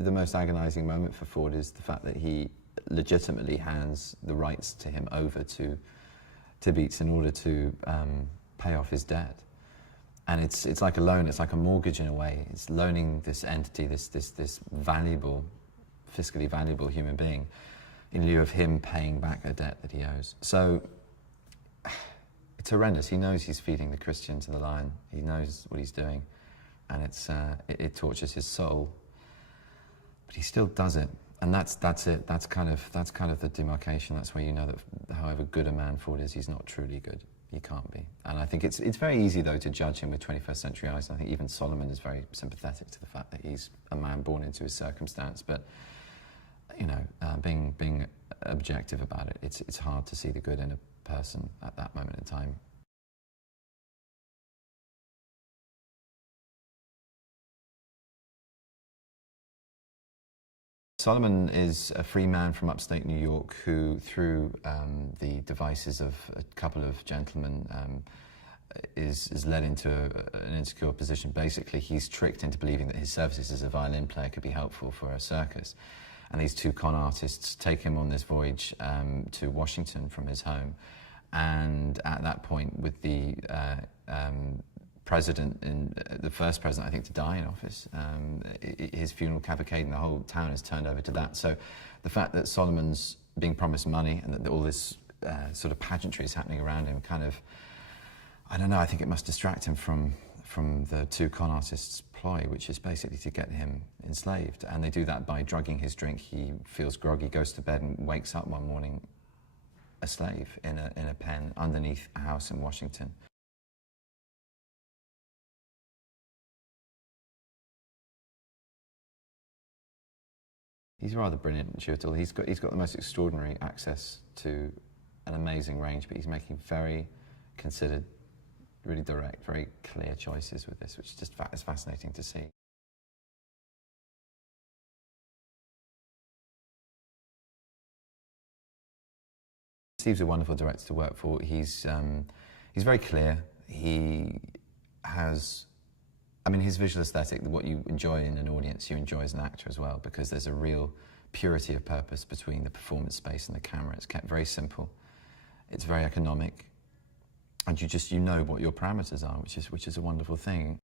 The most agonizing moment for Ford is the fact that he legitimately hands the rights to him over to Beats in order to pay off his debt. And it's like a loan, it's like a mortgage in a way. It's loaning this entity, this valuable, fiscally valuable human being in lieu of him paying back a debt that he owes. So it's horrendous. He knows he's feeding the Christian to the lion. He knows what he's doing, and it tortures his soul. But he still does it, and that's it. That's kind of the demarcation. That's where you know that however good a man Ford is, he's not truly good. He can't be. And I think it's very easy though to judge him with 21st century eyes. I think even Solomon is very sympathetic to the fact that he's a man born into his circumstance. But you know, being objective about it, it's hard to see the good in a person at that moment in time. Solomon is a free man from upstate New York who, through the devices of a couple of gentlemen, is led into an insecure position. Basically, he's tricked into believing that his services as a violin player could be helpful for a circus. And these two con artists take him on this voyage to Washington from his home. And at that point, with the the first president, I think, to die in office, his funeral cavalcade and the whole town is turned over to that. So the fact that Solomon's being promised money and that all this sort of pageantry is happening around him kind of, I don't know, I think it must distract him from the two con artists' ploy, which is basically to get him enslaved. And they do that by drugging his drink. He feels groggy, goes to bed and wakes up one morning a slave in a pen underneath a house in Washington. He's rather brilliant, Chiwetel. He's got the most extraordinary access to an amazing range, but he's making very considered, really direct, very clear choices with this, which is just is fascinating to see. Steve's a wonderful director to work for. He's very clear. He has, I mean, his visual aesthetic, what you enjoy in an audience, you enjoy as an actor as well, because there's a real purity of purpose between the performance space and the camera. It's kept very simple. It's very economic. And you know what your parameters are, which is a wonderful thing.